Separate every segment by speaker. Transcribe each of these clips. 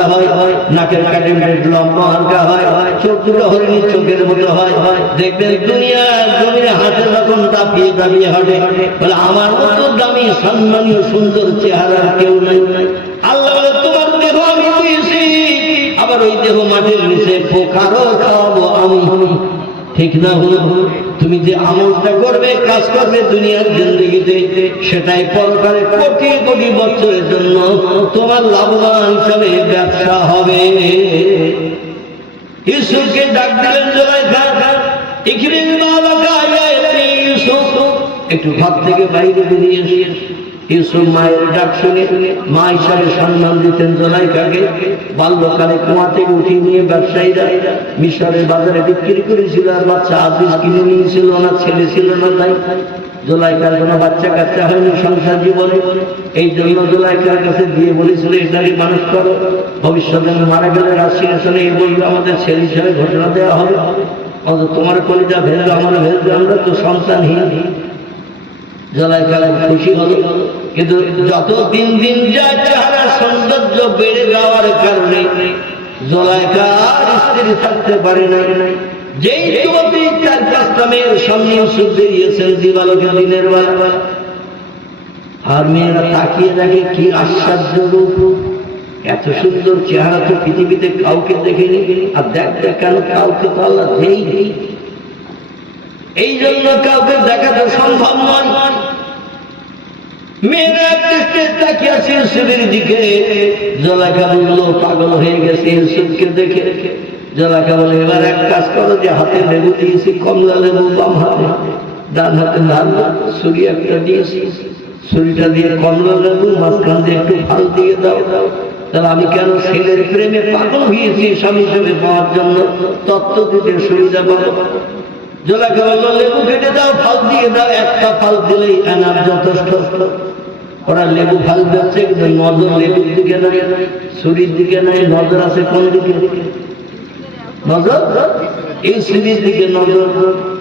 Speaker 1: হালকা হয় নাকের লম্বা হালকা হয়। চোখের মতো হয় দেখবেন দুনিয়া জমিনে হাতে যখন দাপিয়ে দাপিয়ে হাঁটে, বলে, আমার দামি, সম্মানীয়, সুন্দর চেহারার কেউ আল্লাহ তোমার দেহ আমি দিয়েছি। আবার ওই দেহ মাটির নিচে পোকারও খাওয়াবো আমি ঠিক না হলো তুমি যে আমলটা করবে, কাজ করবে দুনিয়ার জিন্দগিতে, সেটাই পরকালে কোটি কোটি বছরের জন্য তোমার লাভবান হিসাবে ব্যবসা হবে। ঈশ্বরকে ডাক দিলেন জলায় খা খা ইবনে ইউসুফ একটু ঘর থেকে বাইরে বেরিয়ে এসে ইউসুফ মায়ের ডাক শুনে মা হিসাবে সম্মান দিতেন জোলাইখাকে বাল্যকালে কুয়া থেকে উঠিয়ে নিয়ে ব্যবসায়ীরা মিশরের বাজারে বিক্রি করেছিল আর বাচ্চা আদিস কিনে নিয়েছিল না, ছেলে ছিল না, তাই জোলাইকার কোনো বাচ্চা কাচ্চা হয়নি সংসার জীবনে। এই জন্য জোলাইকার কাছে দিয়ে বলেছিল এটারই মানুষ করো, ভবিষ্যতে মারা গেলে রাশি আসলে এই বলল আমাদের ছেলে হিসাবে ঘটনা দেওয়া হবে। অথচ তোমার কলিজা ভেজলো আমার ভেজলো আমরা তো সন্তানহীন। জলাইকার খুশি হলো কিন্তু যত দিন দিন যায় চেহারা সৌন্দর্য বেড়ে যাওয়ার কারণে জলাইকার স্ত্রী থাকতে পারে নাই। যেই যুবতী চার পাঁচটা মেয়ের সামনে ওষুধ বেরিয়েছেন দিবালোকে দিনের বেলা। আর মেয়েরা তাকিয়ে দেখে কি আশ্চর্য রূপ। এত সুন্দর চেহারা তো পৃথিবীতে কাউকে দেখেনি। আর দেখ কেন কাউকে তো আল্লাহ দেই এই জন্য কাউকে দেখা তো সম্ভব নয়। পাগল হয়ে গেছে দেখে। বলে, এবার এক কাজ করো যে হাতে দিয়েছি ডান হাতে লেবু দিয়ে একটু ফাল দিয়ে দাও দাও। তাহলে আমি কেন ছেলের প্রেমে পাগল হয়েছি স্বামী হিসেবে পাওয়ার জন্য? তত্ত্ব দিতে সুবিধা পাবো। জোলাকে বলল লেবু কেটে দাও ফাল দিয়ে দাও, একটা ফাল দিলেই এনার যথেষ্ট। ওরা লেবু ফাল দিচ্ছে, কিন্তু নজর লেবুর দিকে নাই, ছুরির দিকে নাই, নজর আছে কোন দিকে? নজর? এই ছুরির দিকে নজর।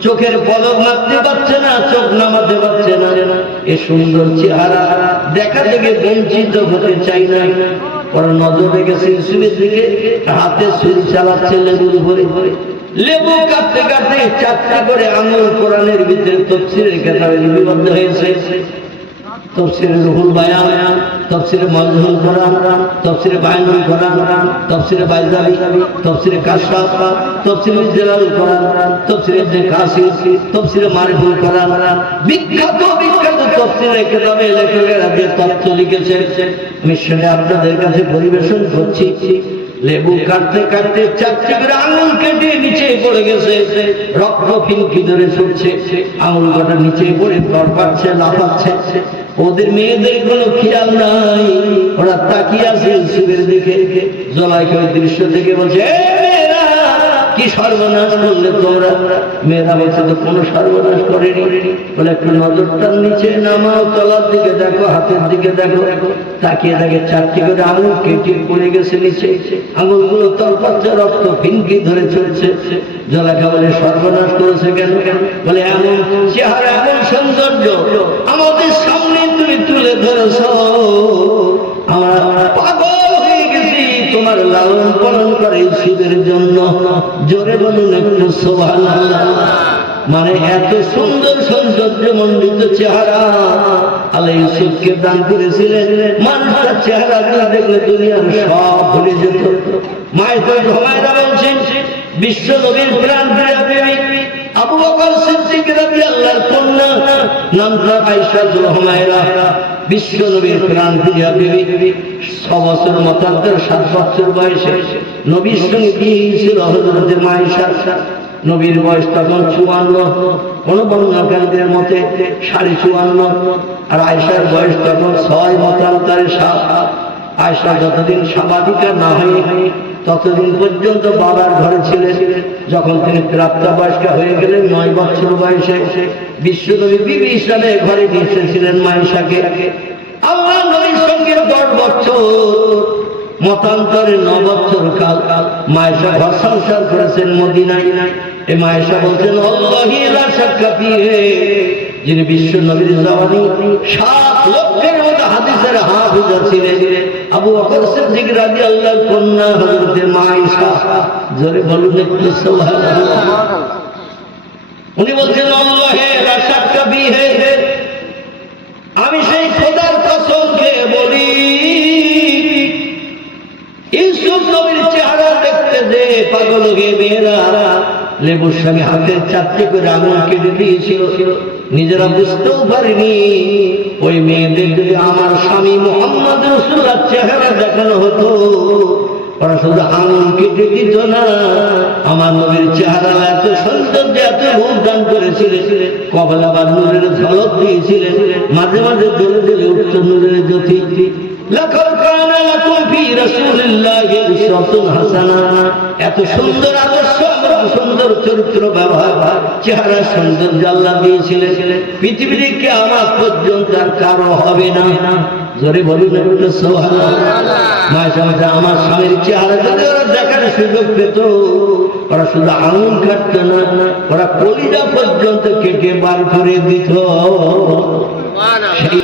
Speaker 1: চোখের পলক মারতে পারছে না, চোখ নামাতে পারছে না। এ সুন্দর চেহারা, দেখা থেকে বঞ্চিত হতে চাই না। ওরা নজর রেখেছে ছুরির দিকে, হাতে ছুরি চালাচ্ছে লেবুর ভরে ভরে লেবু কাটতে কাটতে চারটা করে আঙুল কোরআনের ভিতরে তফসিরের কেতাবে লিপিবদ্ধ হয়েছে। তফসিরে রুহুল বায়ান তফসিরে মজহুল কোরআন তফসিরে বায়ানুল কোরআন তফসিরে বাইজাবি তফসিরে কাশফ তফসিরে জালাল কোরআন তফসিরে ইবনে কাসির তফসিরে মারিফুল কোরআন বিখ্যাত বিখ্যাত তফসিরে কেতাবে লেখকেরা যে তথ্য লিখেছে সেটা আপনাদের কাছে পরিবেশন করছি। লেবু কাটতে কাটতে চারটি আঙুল কেটে নিচে পড়ে গেছে। রক্ত ফিনকি ধরে ছুটছে। আঙুল কাটা নিচে পড়ে তর পাচ্ছে লাফাচ্ছে। ওদের মেয়েদের কোনো খেয়াল নাই। ওরা তাকিয়ে আছে ইউসুফের দিকে। জলাইকে দৃশ্য থেকে বলছে "এ মেয়েরা, কি সর্বনাশ করলে তোমরা? মেয়েরা বলছে, তো কোনো সর্বনাশ করেনি। বলে, একটু নজরটার নিচে নামাও, তলার দিকে দেখো, হাতের দিকে দেখো। তাকিয়ে দেখে চারটি করে আঙুল কেটে পড়ে গেছে নিচে। আঙুলগুলো তলপাচ্ছে রক্ত ফিনকি ধরে চলছে। জলাখা বলে সর্বনাশ করেছে কেন? বলে, এমন চেহারা, এমন সৌন্দর্য আমাদের সামনে তুমি তুলে ধরেছ। জোরে বলুন একটু সোভান মানে এত সুন্দর সৌন্দর্য মন্ডিত চেহারা। আল্লাহ ইউসুফকে দান করেছিলেন। মানুষের চেহারা গুলো দেখলে দুনিয়ার সব ভুলে যেত। মায়ের ঘুমায়রা বলছেন, বিশ্ব নবীর প্রাণ আবু বকর সিদ্দিক রাদিয়াল্লাহু কন্যা, নামটা আয়েশা বিশ্ব নবীর প্রাণ ফিরিয়া বিবি ছ বছর মতান্তর সাত বছর বয়সে নবীর সঙ্গে বিয়ে হয়েছিল মায়ের সাত নবীর বয়স তখন চুয়ান্ন, কোন বর্ণাকারীদের মতে সাড়ে চুয়ান্ন। আর আয়সার বয়স তখন আয়েশা যতদিন সাবাধিকা না হয়ে, ততদিন পর্যন্ত বাবার ঘরে ছিলেন। যখন তিনি প্রাপ্তবয়স্ক হয়ে গেলেন, নয় বছর বয়সে বিশ্বনবী বিবি ইসলামের ঘরে নিয়ে এসেছিলেন আল্লাহ নবীর সঙ্গে দশ বছর, মতান্তরে ন বছর কাল মায়েশা ঘর সংসার করেছেন এ মায়েশা বলছেন যিনি বিশ্ব নবীর সাত লক্ষের হাদিসের হাফিজা ছিলেন আবু বকর সিদ্দিক রাদিয়াল্লাহু কন্যা হযরত মা আয়েশা জোরে বলুন একটু, সুবহানাল্লাহ। উনি বলছেন, আল্লাহে রাশাদ কবি হে, আমি সেই খোদার কসম খেয়ে বলি, ইউসুফ নবীর চেহারা দেখতে যে পাগল হয়ে মেয়েরা, লেবুর সঙ্গে হাতের চারটে করে আঙুল কেটে দিয়েছিল। নিজেরা বুঝতেও পারেনি। ওই মেয়েদের যদি আমার স্বামী মোহাম্মদ রসুল্লার চেহারা দেখানো হতো। ওরা শুধু আঙুল কেটে দিত না, আমার নবীর চেহারা এত সৌন্দর্য, এত রূপ দান করেছিলেন। কবলা বা নূরের ঝলক দিয়েছিলেন। মাঝে মাঝে দলে দলে উঠত নূরের জ্যোতি। এত সুন্দর আদর্শ সুন্দর চরিত্র ব্যবহার চেহারা সৌন্দর্য আল্লাহ দিয়েছিলেন। পৃথিবীর কিয়ামত পর্যন্ত আর কারও হবে না। জোরে মাঝে মাঝে আমার স্বামীর চেহারা যদি ওরা দেখার সুযোগ পেত ওরা শুধু আঙুল কাটত না ওরা কলিজা পর্যন্ত কেটে বার করে দিত।